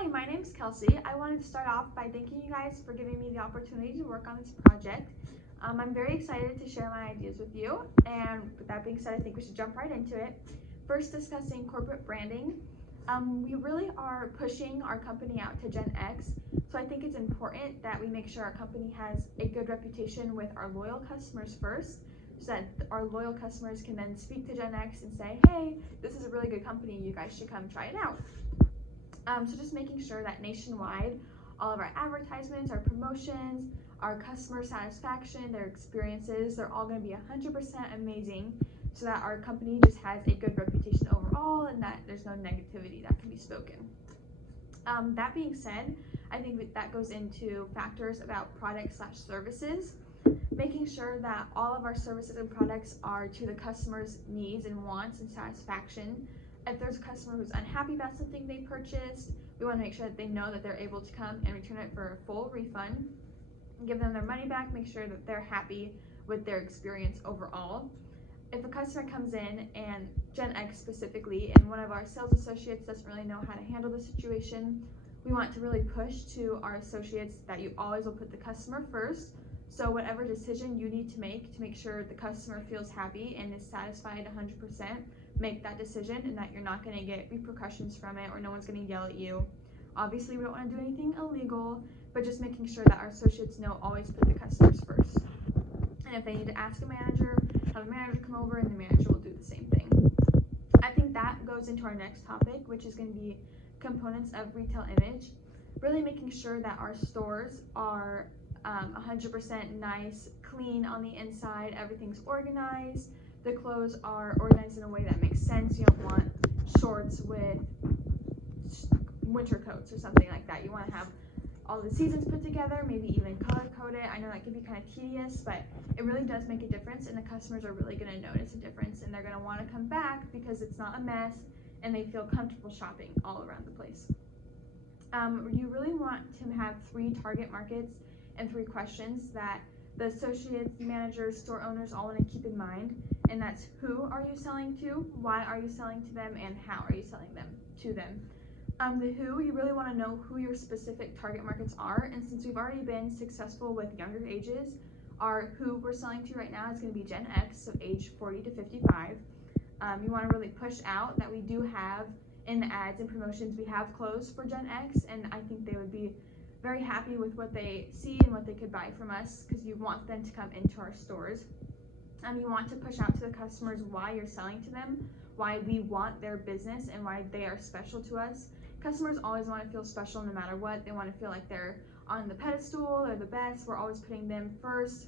Hi, my name's Kelsey. I wanted to start off by thanking you guys for giving me the opportunity to work on this project. I'm very excited to share my ideas with you, and with that being said, I think we should jump right into it. First, discussing corporate branding. We really are pushing our company out to Gen X, so I think it's important that we make sure our company has a good reputation with our loyal customers first, so that our loyal customers can then speak to Gen X and say, hey, this is a really good company, you guys should come try it out. So just making sure that nationwide, all of our advertisements, our promotions, our customer satisfaction, their experiences, they're all going to be 100% amazing, so that our company just has a good reputation overall and that there's no negativity that can be spoken. That being said, I think that goes into factors about products/services, making sure that all of our services and products are to the customer's needs and wants and satisfaction. If there's a customer who's unhappy about something they purchased, we want to make sure that they know that they're able to come and return it for a full refund, give them their money back, make sure that they're happy with their experience overall. If a customer comes in and Gen X specifically, and one of our sales associates doesn't really know how to handle the situation, we want to really push to our associates that you always will put the customer first. So whatever decision you need to make sure the customer feels happy and is satisfied 100%, make that decision, and that you're not going to get repercussions from it or no one's going to yell at you. Obviously, we don't want to do anything illegal, but just making sure that our associates know always put the customers first. And if they need to ask a manager, have a manager come over, and the manager will do the same thing. I think that goes into our next topic, which is going to be components of retail image. Really making sure that our stores are 100% nice, clean on the inside, everything's organized, the clothes are organized in a way that makes sense. You don't want shorts with winter coats or something like that. You want to have all the seasons put together, maybe even color coded. I know that can be kind of tedious, but it really does make a difference, and the customers are really going to notice a difference, and they're going to want to come back because it's not a mess and they feel comfortable shopping all around the place. You really want to have 3 target markets and 3 questions that the associates, managers, store owners all want to keep in mind, and that's who are you selling to, why are you selling to them, and how are you selling them to them. The who, you really want to know who your specific target markets are, and since we've already been successful with younger ages, our who we're selling to right now is going to be Gen X, so age 40 to 55. You want to really push out that we do have in the ads and promotions, we have clothes for Gen X, and I think they would be very happy with what they see and what they could buy from us, because you want them to come into our stores. You want to push out to the customers why you're selling to them, why we want their business, and why they are special to us. Customers always want to feel special no matter what. They want to feel like they're on the pedestal, they're the best, we're always putting them first,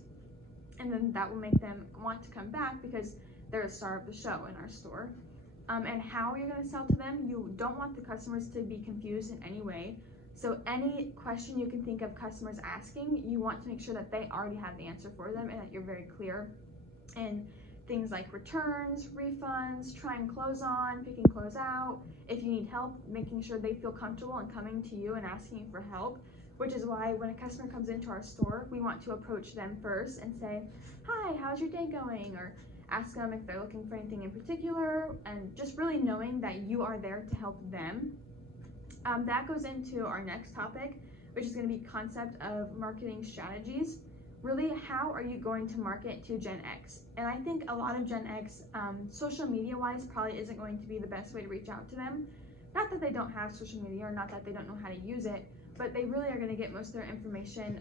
and then that will make them want to come back because they're a star of the show in our store. And how you're going to sell to them, you don't want the customers to be confused in any way. So any question you can think of customers asking, you want to make sure that they already have the answer for them and that you're very clear. And things like returns, refunds, trying clothes on, picking clothes out. If you need help, making sure they feel comfortable and coming to you and asking for help, which is why when a customer comes into our store, we want to approach them first and say, hi, how's your day going? Or ask them if they're looking for anything in particular, and just really knowing that you are there to help them. That goes into our next topic, which is going to be concept of marketing strategies. Really, how are you going to market to Gen X? And I think a lot of Gen X, social media wise, probably isn't going to be the best way to reach out to them. Not that they don't have social media or not that they don't know how to use it, but they really are going to get most of their information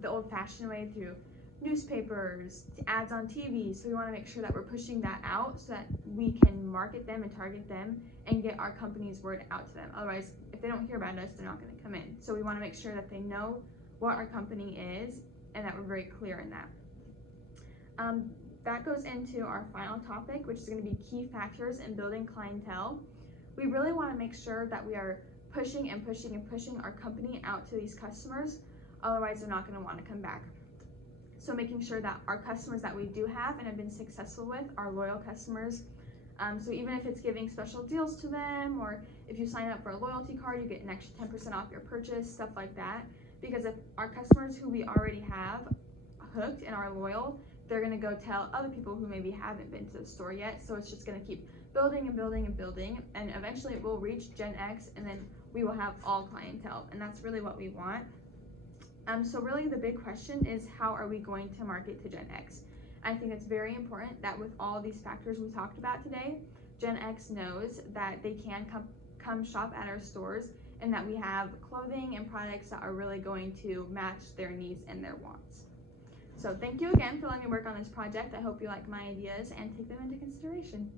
the old-fashioned way, through newspapers, ads on TV. So we want to make sure that we're pushing that out so that we can market them and target them and get our company's word out to them. Otherwise, if they don't hear about us, they're not going to come in. So we want to make sure that they know what our company is and that we're very clear in that. That goes into our final topic, which is going to be key factors in building clientele. We really want to make sure that we are pushing and pushing and pushing our company out to these customers. Otherwise, they're not going to want to come back. So making sure that our customers that we do have and have been successful with are loyal customers. So even if it's giving special deals to them, or if you sign up for a loyalty card, you get an extra 10% off your purchase, stuff like that. Because if our customers who we already have hooked and are loyal, they're going to go tell other people who maybe haven't been to the store yet. So it's just going to keep building and building and building, and eventually it will reach Gen X, and then we will have all clientele, and that's really what we want. So really the big question is, how are we going to market to Gen X? I think it's very important that with all these factors we talked about today, Gen X knows that they can come shop at our stores, and that we have clothing and products that are really going to match their needs and their wants. So thank you again for letting me work on this project. I hope you like my ideas and take them into consideration.